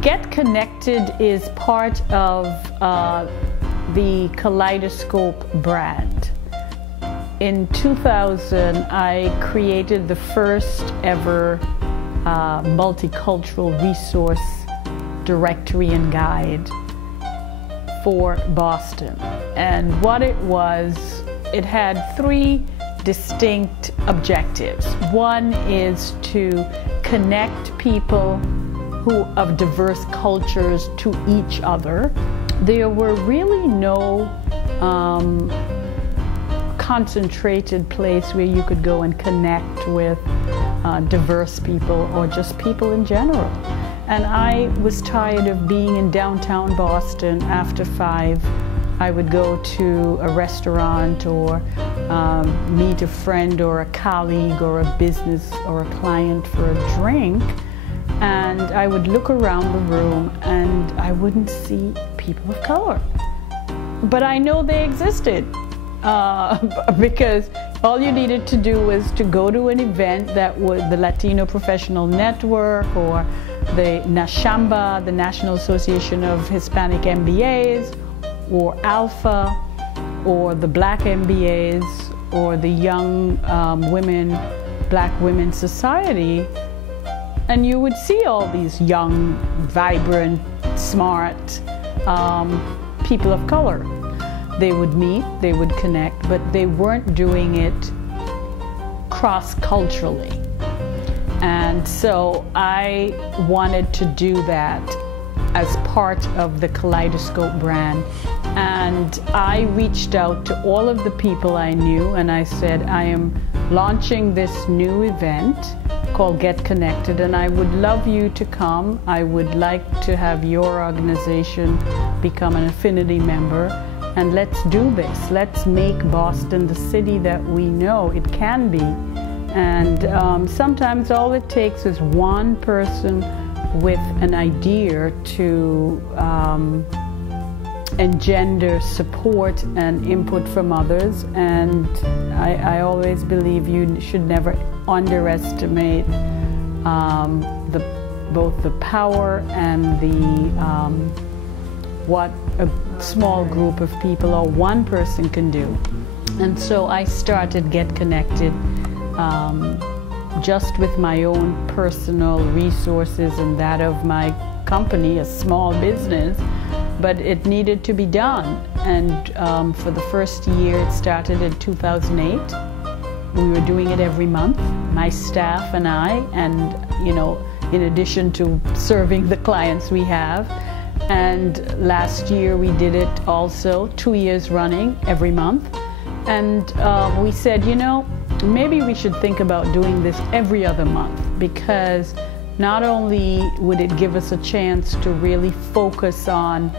Get Connected is part of the Kaleidoscope brand. In 2000, I created the first ever multicultural resource directory and guide for Boston. And what it was, it had three distinct objectives. One is to connect people who of diverse cultures to each other. There were really no concentrated place where you could go and connect with diverse people or just people in general. And I was tired of being in downtown Boston. After 5, I would go to a restaurant or meet a friend or a colleague or a business or a client for a drink, and I would look around the room and I wouldn't see people of color. But I know they existed because all you needed to do was to go to an event that was the Latino Professional Network or the NASHAMBA, the National Association of Hispanic MBAs, or Alpha, or the Black MBAs, or the Young Black Women's Society, and you would see all these young, vibrant, smart people of color. They would meet, they would connect, but they weren't doing it cross-culturally. And so I wanted to do that as part of the Kaleidoscope brand. And I reached out to all of the people I knew and I said, I am launching this new event called Get Connected, and I would love you to come. I would like to have your organization become an affinity member, and let's do this. Let's make Boston the city that we know it can be. And sometimes all it takes is one person with an idea to engender support and input from others. And I always believe you should never underestimate both the power and what a small group of people or one person can do. And so I started Get Connected just with my own personal resources and that of my company, a small business, but it needed to be done. And for the first year, it started in 2008. We were doing it every month, my staff and I, and in addition to serving the clients we have. And last year we did it also 2 years running every month. And we said, maybe we should think about doing this every other month, because not only would it give us a chance to really focus on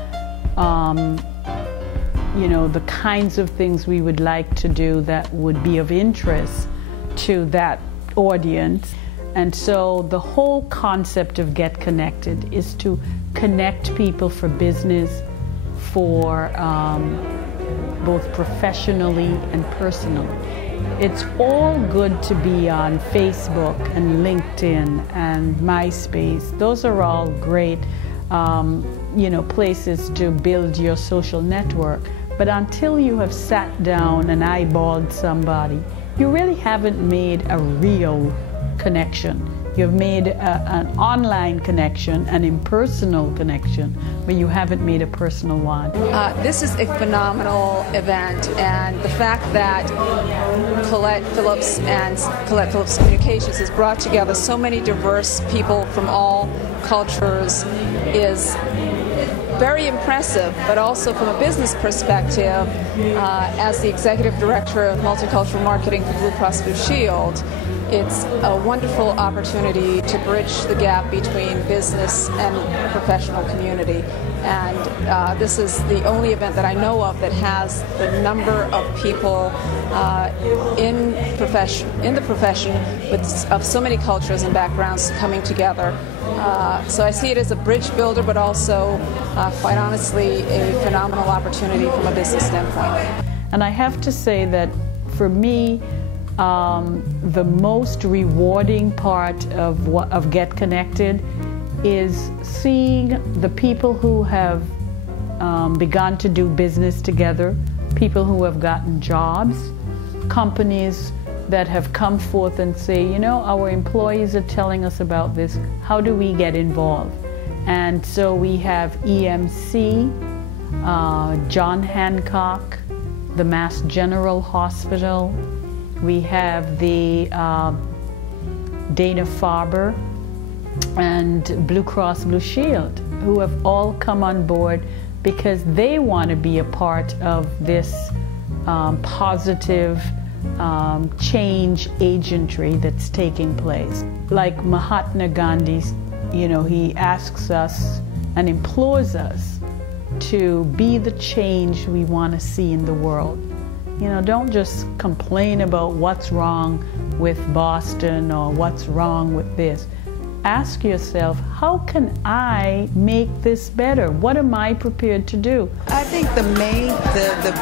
the kinds of things we would like to do that would be of interest to that audience. And so the whole concept of Get Connected is to connect people for business, for both professionally and personally. It's all good to be on Facebook and LinkedIn and MySpace. Those are all great places to build your social network. But until you have sat down and eyeballed somebody, you really haven't made a real connection. You've made an online connection, an impersonal connection, but you haven't made a personal one. This is a phenomenal event, and the fact that Colette Phillips and Colette Phillips Communications has brought together so many diverse people from all cultures is very impressive, but also from a business perspective, as the Executive Director of Multicultural Marketing for Blue Cross Blue Shield, it's a wonderful opportunity to bridge the gap between business and professional community. And this is the only event that I know of that has the number of people in the profession of so many cultures and backgrounds coming together. So I see it as a bridge builder, but also, quite honestly, a phenomenal opportunity from a business standpoint. And I have to say that for me, the most rewarding part of Get Connected is seeing the people who have begun to do business together, people who have gotten jobs, companies that have come forth and say, you know, our employees are telling us about this, how do we get involved? And so we have EMC, John Hancock, the Mass General Hospital, we have the Dana-Farber and Blue Cross Blue Shield, who have all come on board because they want to be a part of this positive change agentry that's taking place. Like Mahatma Gandhi, you know, he asks us and implores us to be the change we want to see in the world. You know, don't just complain about what's wrong with Boston or what's wrong with this. Ask yourself, how can I make this better? What am I prepared to do? I think the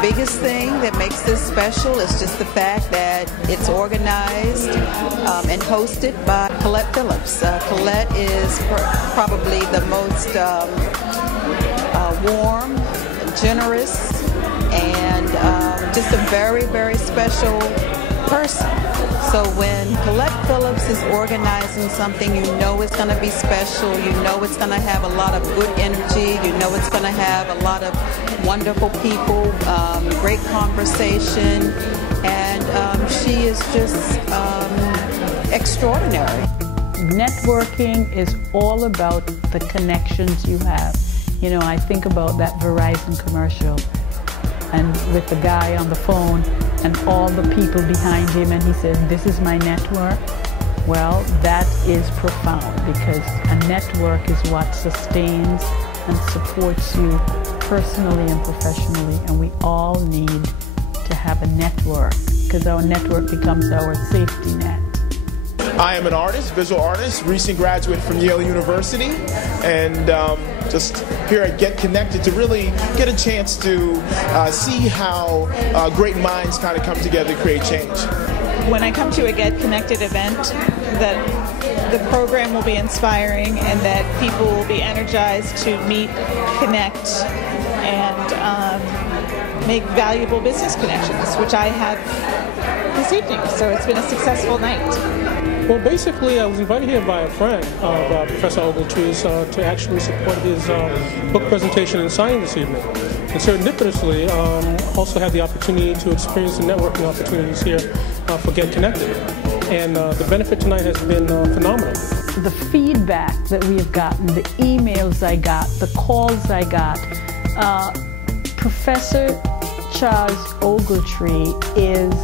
biggest thing that makes this special is just the fact that it's organized and hosted by Colette Phillips. Colette is probably the most warm, generous, and just a very, very special person. So when Colette Phillips is organizing something, you know it's going to be special, you know it's going to have a lot of good energy, you know it's going to have a lot of wonderful people, great conversation, and she is just extraordinary. Networking is all about the connections you have. You know, I think about that Verizon commercial and with the guy on the phone and all the people behind him, and he says, this is my network. Well, that is profound, because a network is what sustains and supports you personally and professionally, and we all need to have a network, because our network becomes our safety net. I am an artist, visual artist, recent graduate from Yale University, and just here at Get Connected to really get a chance to see how great minds kind of come together to create change. When I come to a Get Connected event, that the program will be inspiring and that people will be energized to meet, connect, and make valuable business connections, which I had this evening, so it's been a successful night. Well, basically, I was invited here by a friend of Professor Ogletree's to actually support his book presentation and signing this evening. And serendipitously, also had the opportunity to experience the networking opportunities here for Get Connected. And the benefit tonight has been phenomenal. The feedback that we have gotten, the emails I got, the calls I got, Professor Charles Ogletree is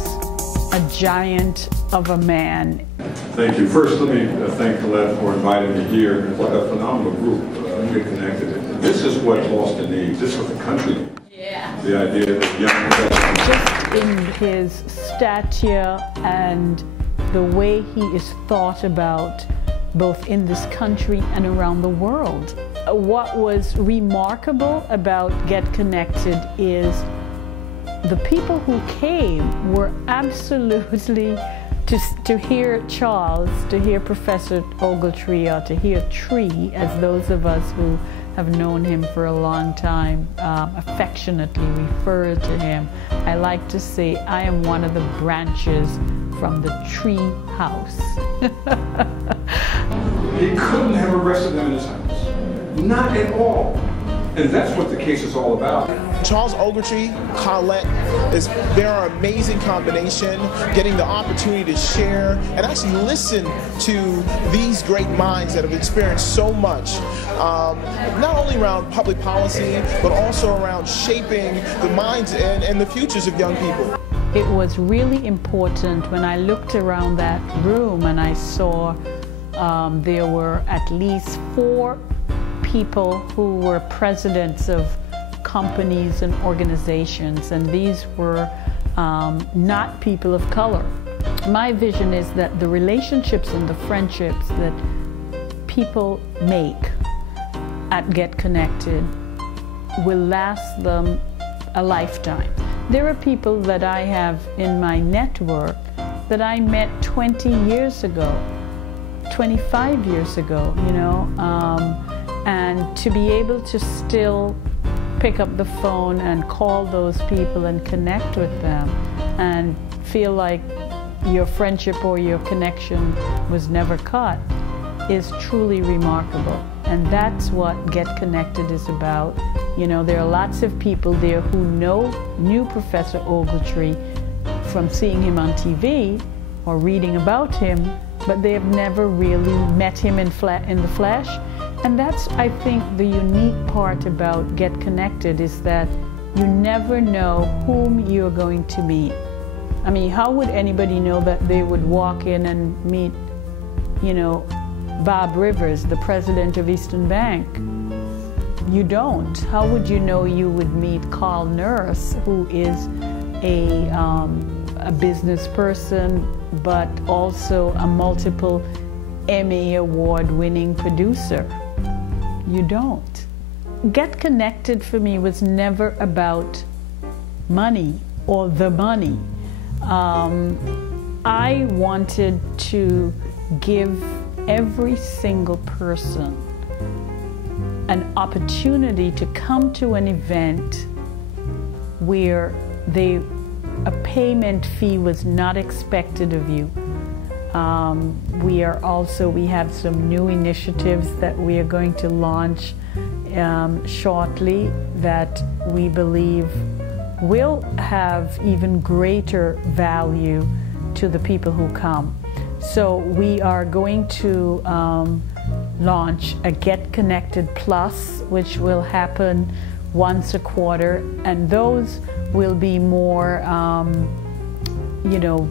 a giant of a man. Thank you. First, let me thank Colette for inviting me here. It's like a phenomenal group. Get Connected. This is what Boston needs. This is what the country needs. Yeah. The idea that young professionals. Just in his stature and the way he is thought about, both in this country and around the world. What was remarkable about Get Connected is the people who came were absolutely to hear Charles, to hear Professor Ogletree, or to hear Tree, as those of us who have known him for a long time affectionately refer to him. I like to say I am one of the branches from the tree house. He couldn't have arrested them in his house. Not at all. And that's what the case is all about. Charles Ogletree, Colette, they're an amazing combination, getting the opportunity to share and actually listen to these great minds that have experienced so much, not only around public policy, but also around shaping the minds and the futures of young people. It was really important when I looked around that room and I saw there were at least 4 people who were presidents of companies and organizations, and these were not people of color. My vision is that the relationships and the friendships that people make at Get Connected will last them a lifetime. There are people that I have in my network that I met 20 years ago, 25 years ago, you know, and to be able to still pick up the phone and call those people and connect with them and feel like your friendship or your connection was never cut is truly remarkable. And that's what Get Connected is about. You know, there are lots of people there who knew Professor Ogletree from seeing him on TV or reading about him, but they have never really met him in the flesh. And that's, I think, the unique part about Get Connected is that you never know whom you're going to meet. I mean, how would anybody know that they would walk in and meet, you know, Bob Rivers, the president of Eastern Bank? You don't. How would you know you would meet Carl Nurse, who is a business person, but also a multiple Emmy award-winning producer? You don't. Get Connected for me was never about money or the money. I wanted to give every single person an opportunity to come to an event where a payment fee was not expected of you. We have some new initiatives that we are going to launch shortly that we believe will have even greater value to the people who come. So we are going to launch a Get Connected Plus, which will happen once a quarter, and those will be more, you know,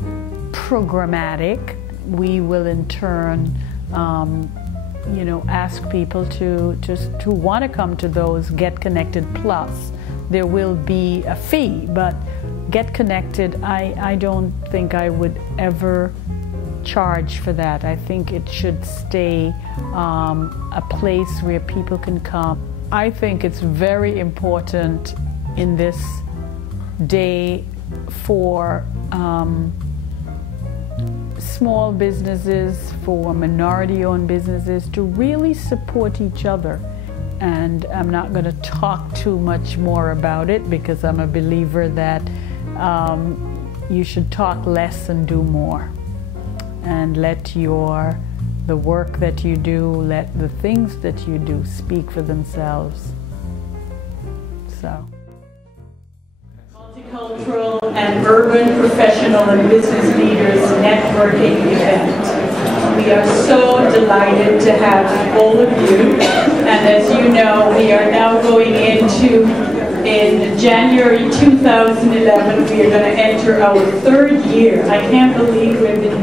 programmatic. We will in turn, you know, ask people to want to come to those Get Connected Plus. There will be a fee, but Get Connected, I don't think I would ever charge for that. I think it should stay a place where people can come. I think it's very important in this day for small businesses, for minority-owned businesses to really support each other. And I'm not going to talk too much more about it because I'm a believer that you should talk less and do more. And let the work that you do, let the things that you do speak for themselves. So. Multicultural and urban professional and business leaders networking event. We are so delighted to have all of you. And as you know, we are now going into, in January 2011, we are going to enter our 3rd year. I can't believe we've been